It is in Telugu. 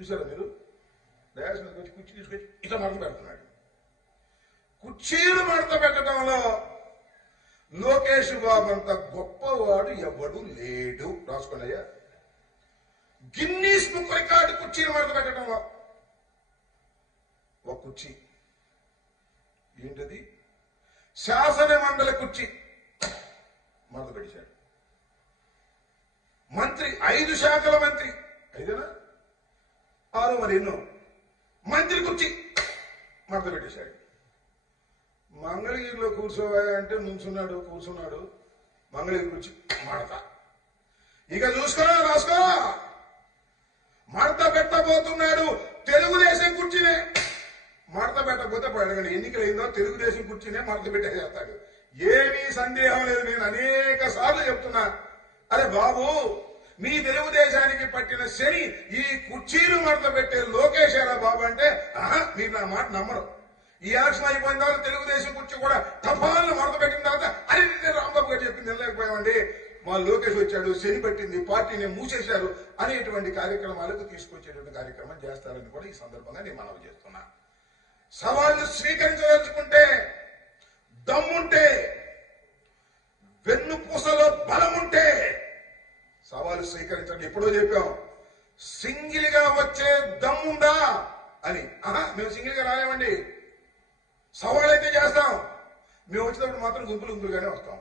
చూసారా మీరు? డయాస్ మీదకి వచ్చి కుర్చీ తీసుకొచ్చి ఇట్లా మడత పెడుతున్నాడు. కుర్చీలు మడత పెట్టడంలో లోకేష్ బాబు అంత గొప్పవాడు ఎవడు లేడు. రాసుకోండి గిన్నీస్ బుక్ రికార్డు కుర్చీలు మడత పెట్టడంలో. ఒక కుర్చీ. ఏంటది? శాసన మండలి కుర్చీ. మడత పెట్టాడు మంత్రి ఐదు శాఖల మంత్రి. ఐదేనా? ఆరు మరి ఎన్నో? మంత్రి కుర్చీ. మడత పెట్టేశాడు. మంగళగిరిలో కూర్చోవా అంటే నుంచున్నాడు కూర్చున్నాడు. మంగళగిరి కుర్చీ మడత. ఇక చూసుకో రాసుకో. మడత పెట్టబోతున్నాడు తెలుగుదేశం కుర్చీనే. మడత పెట్టకపోతే పడగండి ఎన్నికలు అయిందో తెలుగుదేశం కుర్చీనే మడత పెట్టేసేస్తాడు. ఏమీ సందేహం లేదు నేను అనేక సార్లు చెప్తున్నా. అరే బాబు మీ తెలుగుదేశానికి పట్టిన శని ఈ కుర్చీలు మడత పెట్టే లోకేష్ బాబు అంటే ఆహా మీరు నా మాట నమ్మరు. ఈ ఎలక్షన్ అయిపోయిన తర్వాత తెలుగుదేశం కుర్చీ కూడా టపాలను మడత పెట్టిన తర్వాత అరే నేను రాంబాబు గారు చెప్పింది నిలలేకపోయామండి మా లోకేష్ వచ్చాడు శని పట్టింది పార్టీని మూసేశారు అనేటువంటి కార్యక్రమాలకు తీసుకొచ్చేటువంటి కార్యక్రమం చేస్తారని కూడా ఈ సందర్భంగా నేను మనవి చేస్తున్నా. సవాళ్ళు స్వీకరించ స్వీకరించండి. ఎప్పుడో చెప్పాం సింగిల్గా వచ్చే దమ్ముందా అని. ఆహా మేము సింగిల్గా రాలేమండి. సవాల్ అయితే చేస్తాం. మేము వచ్చినప్పుడు మాత్రం గుంపులు గుంపులుగానే వస్తాం.